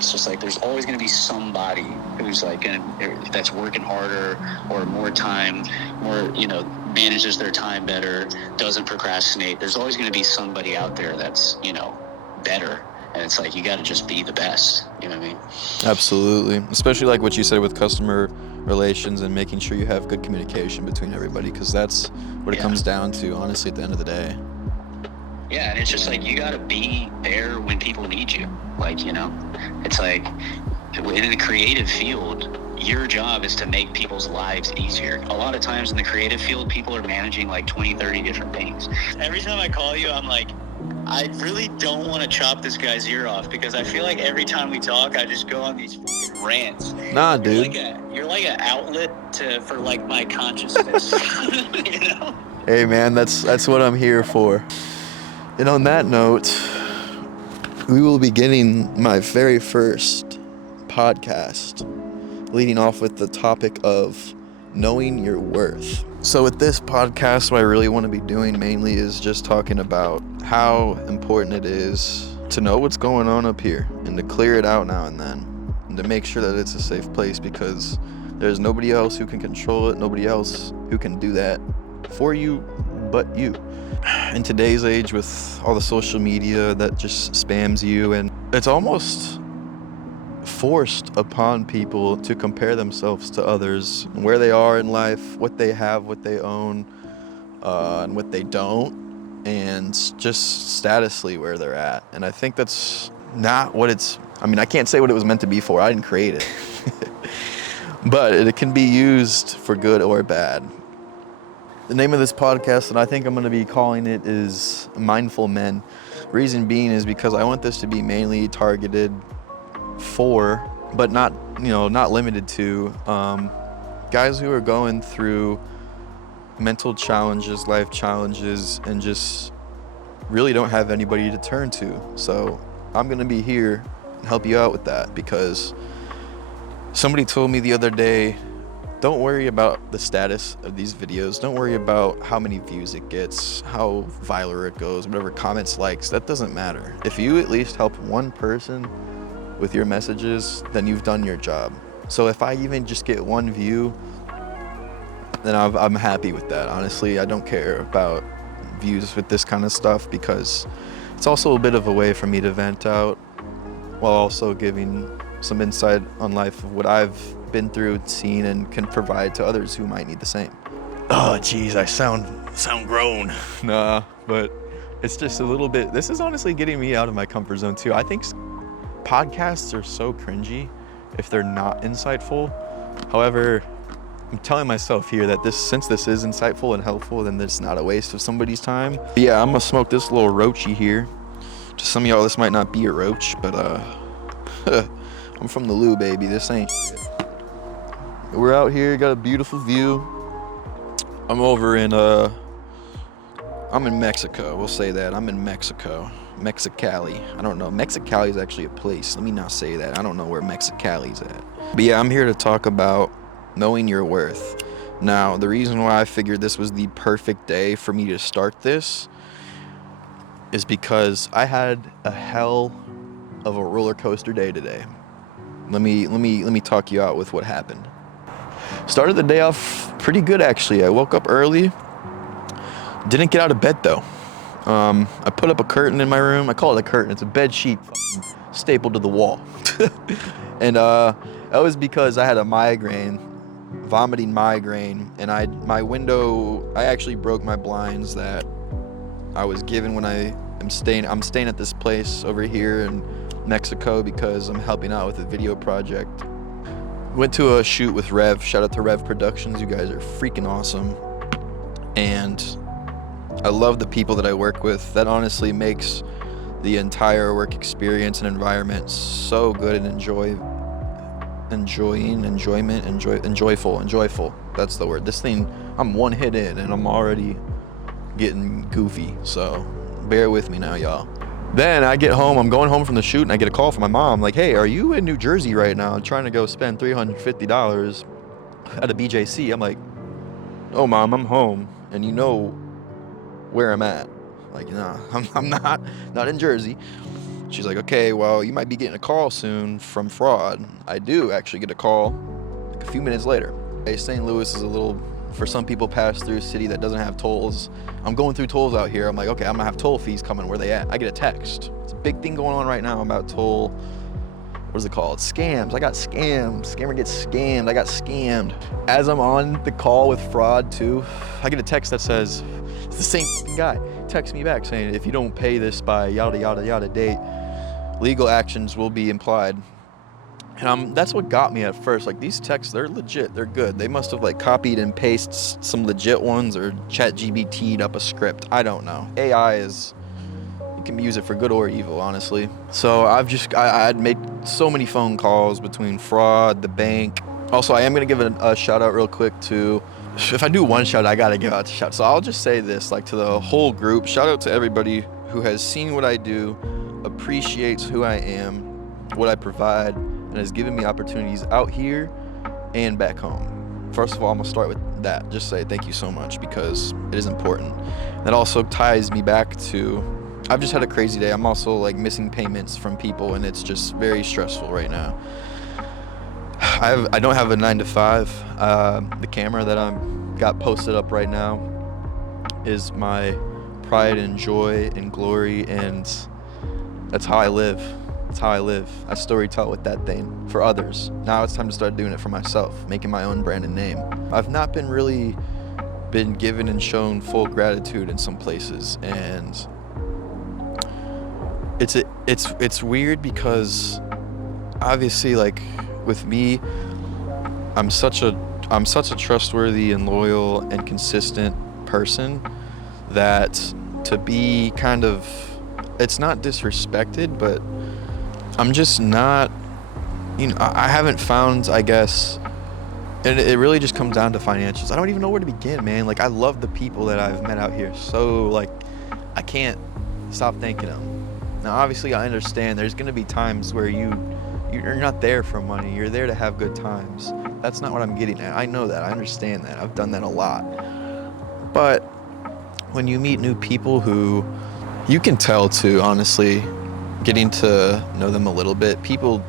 It's just like there's always going to be somebody who's like that's working harder or more time, more, manages their time better, doesn't procrastinate. There's always going to be somebody out there that's, better. And it's like, you got to just be the best. You know what I mean? Absolutely. Especially like what you said with customer relations and making sure you have good communication between everybody, because that's what it comes down to, honestly, at the end of the day. Yeah, and it's just like, you got to be there when people need you. Like, it's like, in the creative field, your job is to make people's lives easier. A lot of times in the creative field, people are managing like 20, 30 different things. Every time I call you, I'm like, I really don't want to chop this guy's ear off, because I feel like every time we talk, I just go on these rants. Nah, dude. You're like an outlet for like my consciousness. Hey, man, that's what I'm here for. And on that note, we will be getting my very first podcast, leading off with the topic of knowing your worth. So with this podcast, what I really want to be doing mainly is just talking about how important it is to know what's going on up here and to clear it out now and then, and to make sure that it's a safe place, because there's nobody else who can control it, nobody else who can do that for you but you. In today's age, with all the social media that just spams you, and it's almost forced upon people to compare themselves to others, where they are in life, what they have, what they own, and what they don't, and just statusly where they're at. And I think that's not what I can't say what it was meant to be for. I didn't create it. But it can be used for good or bad. The name of this podcast, and I think I'm going to be calling it, is Mindful Men. Reason being is because I want this to be mainly targeted for, but not limited to, guys who are going through mental challenges, life challenges, and just really don't have anybody to turn to. So I'm going to be here and help you out with that, because somebody told me the other day, don't worry about the status of these videos. Don't worry about how many views it gets, how viral it goes, whatever comments, likes. That doesn't matter. If you at least help one person with your messages, then you've done your job. So if I even just get one view, then I'm happy with that. Honestly, I don't care about views with this kind of stuff, because it's also a bit of a way for me to vent out while also giving some insight on life of what I've been through, seen, and can provide to others who might need the same. Oh geez, I sound grown. Nah, but it's just a little bit, this is honestly getting me out of my comfort zone too. I think podcasts are so cringy if they're not insightful. However, I'm telling myself here that since this is insightful and helpful, then it's not a waste of somebody's time. But yeah, I'm gonna smoke this little roachy here. To some of y'all, this might not be a roach, but I'm from the Lou, baby. This ain't shit. We're out here, got a beautiful view. I'm over in I'm in Mexico. We'll say that. I'm in Mexico. Mexicali. I don't know. Mexicali is actually a place. Let me not say that. I don't know where Mexicali's at. But yeah, I'm here to talk about knowing your worth. Now, the reason why I figured this was the perfect day for me to start this is because I had a hell of a roller coaster day today. Let me talk you out with what happened. Started the day off pretty good, actually. I woke up early. Didn't get out of bed though. I put up a curtain in my room. I call it a curtain. It's a bed sheet stapled to the wall. And that was because I had a vomiting migraine, and I actually broke my blinds that I was given when I'm staying at this place over here in Mexico because I'm helping out with a video project. Went to a shoot with Rev. Shout out to Rev Productions. You guys are freaking awesome. And I love the people that I work with. That honestly makes the entire work experience and environment so good and enjoyful. That's the word. This thing, I'm one hit in and I'm already getting goofy. So bear with me now, y'all. Then I get home, I'm going home from the shoot, and I get a call from my mom, like, hey, are you in New Jersey right now? I'm trying to go spend $350 at a BJC. I'm like, oh, Mom, I'm home, and you know where I'm at. Like, nah, I'm not in Jersey. She's like, okay, well, you might be getting a call soon from fraud. I do actually get a call like a few minutes later. Hey, St. Louis is a little, for some people, pass through city that doesn't have tolls. I'm going through tolls out here. I'm like, okay, I'm gonna have toll fees coming. Where they at? I get a text. It's a big thing going on right now about toll. What is it called? Scams. I got scammed. Scammer gets scammed. I got scammed. As I'm on the call with fraud too, I get a text that says, it's the same guy. Text me back saying, if you don't pay this by yada yada yada date, legal actions will be implied. And that's what got me at first. Like, these texts, they're legit, they're good. They must have like copied and pasted some legit ones or ChatGPT'd up a script. I don't know. AI is, you can use it for good or evil, honestly. So I'd made so many phone calls between fraud, the bank. Also, I am gonna give a shout out real quick to, if I do one shout, I gotta give out a shout. So I'll just say this, like, to the whole group, shout out to everybody who has seen what I do, appreciates who I am, what I provide, and has given me opportunities out here and back home. First of all, I'm gonna start with that. Just say thank you so much, because it is important. That also ties me back to, I've just had a crazy day. I'm also like missing payments from people, and it's just very stressful right now. I don't have a 9 to 5. The camera that I've got posted up right now is my pride and joy and glory, and that's how I live. That's how I live. I story tell with that thing for others. Now it's time to start doing it for myself, making my own brand and name. I've not been given and shown full gratitude in some places, and it's weird because obviously, like, with me, I'm such a trustworthy and loyal and consistent person that to be kind of, it's not disrespected, but I'm just not, I haven't found, I guess, and it really just comes down to financials. I don't even know where to begin, man. Like, I love the people that I've met out here, so like, I can't stop thanking them. Now, obviously, I understand there's gonna be times where you're not there for money. You're there to have good times. That's not what I'm getting at. I know that. I understand that. I've done that a lot. But when you meet new people who you can tell too, honestly, getting to know them a little bit, people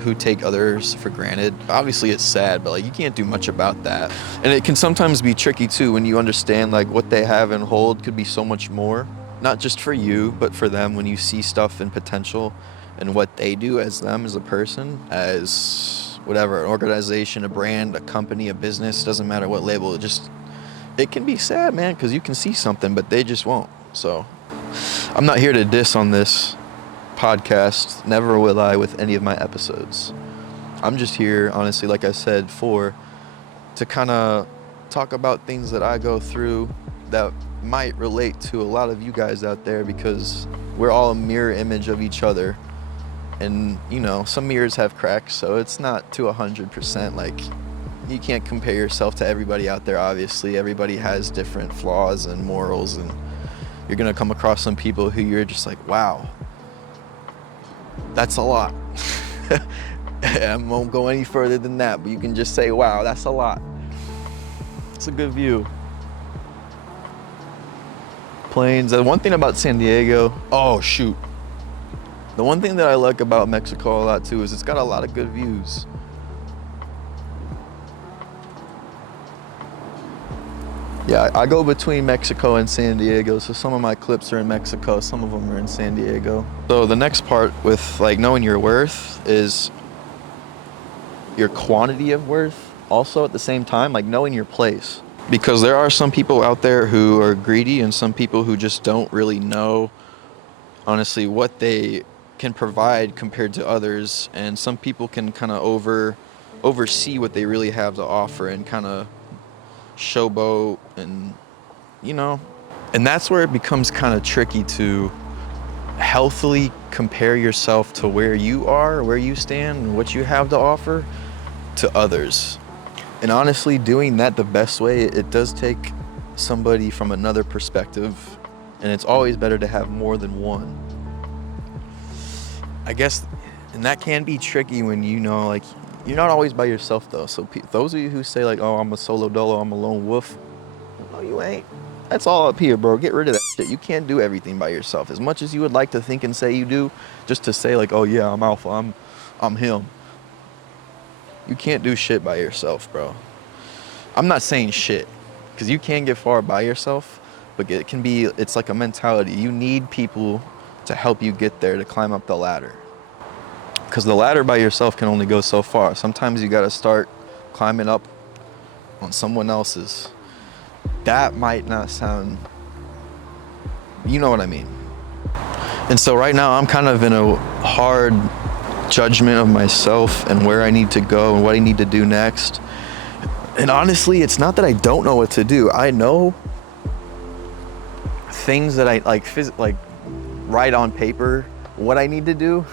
who take others for granted, obviously it's sad, but like, you can't do much about that. And it can sometimes be tricky too when you understand like what they have and hold could be so much more, not just for you, but for them. When you see stuff and potential and what they do as them, as a person, as whatever, an organization, a brand, a company, a business, doesn't matter what label, it can be sad, man, because you can see something, but they just won't. So I'm not here to diss on this podcast. Never will I with any of my episodes. I'm just here, honestly, like I said, to kind of talk about things that I go through that might relate to a lot of you guys out there, because we're all a mirror image of each other. And, some mirrors have cracks, so it's not to 100%. Like, you can't compare yourself to everybody out there, obviously. Everybody has different flaws and morals, and you're going to come across some people who you're just like, wow, that's a lot. I won't go any further than that, but you can just say, wow, that's a lot. It's a good view. Plains. The one thing about San Diego, the one thing that I like about Mexico a lot too is it's got a lot of good views. Yeah, I go between Mexico and San Diego, so some of my clips are in Mexico, some of them are in San Diego. So the next part with like knowing your worth is your quantity of worth also at the same time, like knowing your place. Because there are some people out there who are greedy, and some people who just don't really know, honestly, what they can provide compared to others. And some people can kind of oversee what they really have to offer and kind of showboat, and and that's where it becomes kind of tricky to healthily compare yourself to where you are, where you stand, and what you have to offer to others. And honestly, doing that the best way, it does take somebody from another perspective, and it's always better to have more than one, I guess. And that can be tricky when like, you're not always by yourself though. So those of you who say like, oh, I'm a solo dolo, I'm a lone wolf, no, you ain't. That's all up here, bro. Get rid of that shit. You can't do everything by yourself. As much as you would like to think and say you do, just to say like, oh yeah, I'm alpha, I'm him. You can't do shit by yourself, bro. I'm not saying shit, because you can get far by yourself, but it's like a mentality. You need people to help you get there, to climb up the ladder. Because the ladder by yourself can only go so far. Sometimes you gotta start climbing up on someone else's. That might not sound, you know what I mean. And so right now I'm kind of in a hard judgment of myself and where I need to go and what I need to do next. And honestly, it's not that I don't know what to do. I know things that I like write on paper what I need to do.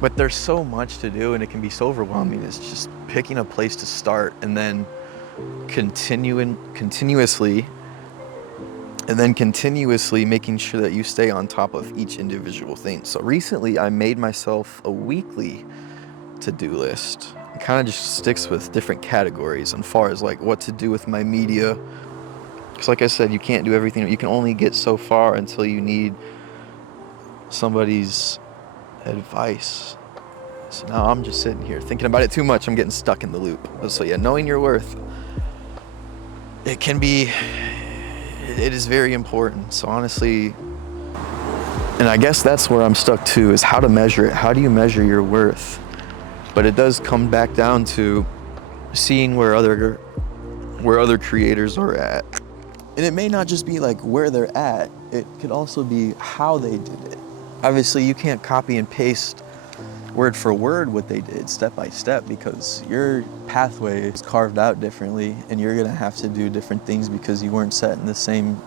But there's so much to do and it can be so overwhelming. It's just picking a place to start and then continuously making sure that you stay on top of each individual thing. So recently I made myself a weekly to-do list. It kind of just sticks with different categories as far as like what to do with my media. Because like I said, you can't do everything. You can only get so far until you need somebody's advice. So now I'm just sitting here thinking about it too much. I'm getting stuck in the loop. So yeah, knowing your worth, it is very important. So honestly, and I guess that's where I'm stuck too, is how to measure it. How do you measure your worth? But it does come back down to seeing where other creators are at. And it may not just be like where they're at, it could also be how they did it. Obviously you can't copy and paste word for word what they did step by step, because your pathway is carved out differently and you're gonna have to do different things because you weren't set in the same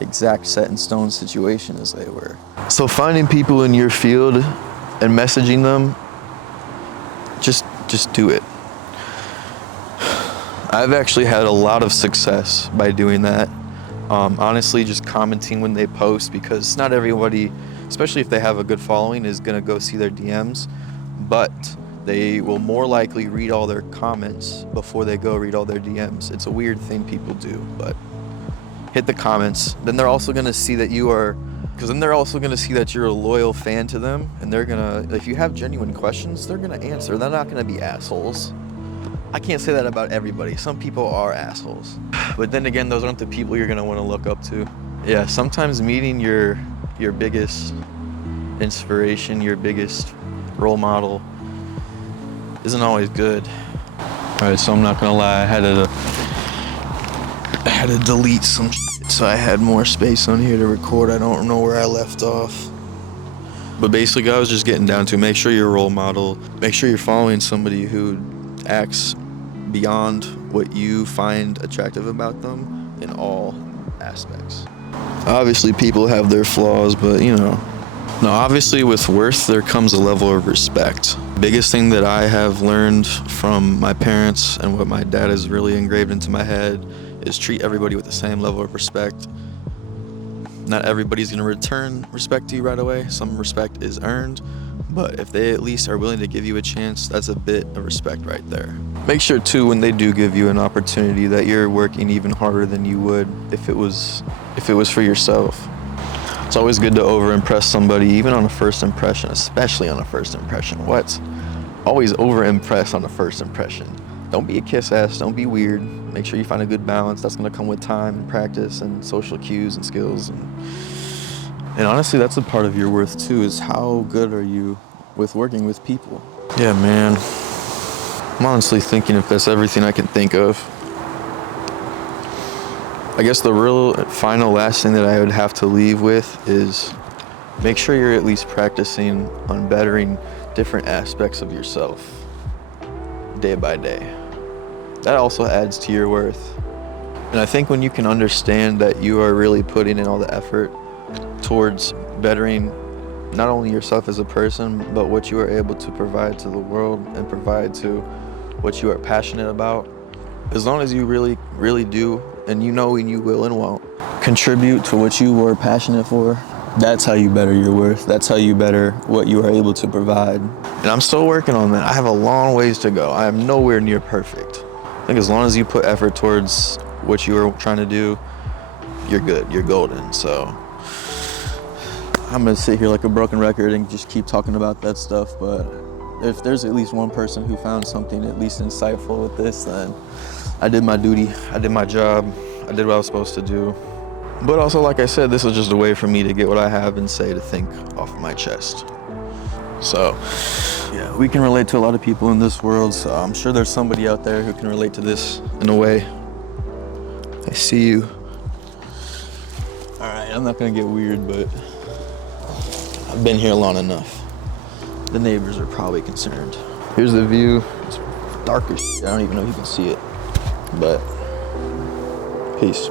exact set in stone situation as they were. So finding people in your field and messaging them, just do it. I've actually had a lot of success by doing that. Honestly, just commenting when they post, because not everybody, especially if they have a good following, is gonna go see their DMs, but they will more likely read all their comments before they go read all their DMs. It's a weird thing people do, but hit the comments. Then they're also gonna see that you're a loyal fan to them, and they're gonna, if you have genuine questions, they're gonna answer. They're not gonna be assholes. I can't say that about everybody. Some people are assholes. But then again, those aren't the people you're gonna wanna look up to. Yeah, sometimes meeting your biggest inspiration, your biggest role model isn't always good. All right, so I'm not gonna lie, I had to delete some shit, so I had more space on here to record. I don't know where I left off. But basically, I was just getting down to make sure you're a role model, make sure you're following somebody who acts beyond what you find attractive about them in all aspects. Obviously, people have their flaws, but now obviously with worth, there comes a level of respect. Biggest thing that I have learned from my parents and what my dad has really engraved into my head is treat everybody with the same level of respect. Not everybody's gonna return respect to you right away. Some respect is earned, but if they at least are willing to give you a chance, that's a bit of respect right there. Make sure too, when they do give you an opportunity, that you're working even harder than you would if it was for yourself. It's always good to over-impress somebody, even on a first impression, especially on a first impression. Always over-impress on a first impression. Don't be a kiss ass, don't be weird. Make sure you find a good balance. That's gonna come with time and practice and social cues and skills. And honestly, that's a part of your worth too, is how good are you with working with people. Yeah, man. I'm honestly thinking if that's everything I can think of. I guess the real final last thing that I would have to leave with is make sure you're at least practicing on bettering different aspects of yourself day by day. That also adds to your worth. And I think when you can understand that you are really putting in all the effort towards bettering not only yourself as a person, but what you are able to provide to the world and provide to what you are passionate about, as long as you really, really do, and and you will and won't, contribute to what you were passionate for, that's how you better your worth. That's how you better what you are able to provide. And I'm still working on that. I have a long ways to go. I am nowhere near perfect. I think as long as you put effort towards what you are trying to do, you're good, you're golden. So I'm gonna sit here like a broken record and just keep talking about that stuff, but if there's at least one person who found something at least insightful with this, then I did my duty, I did my job, I did what I was supposed to do. But also, like I said, this was just a way for me to get what I have and say to think off my chest. So, yeah, we can relate to a lot of people in this world, so I'm sure there's somebody out there who can relate to this in a way. I see you. All right, I'm not gonna get weird, but I've been here long enough. The neighbors are probably concerned. Here's the view. It's dark as shit. I don't even know if you can see it, but peace.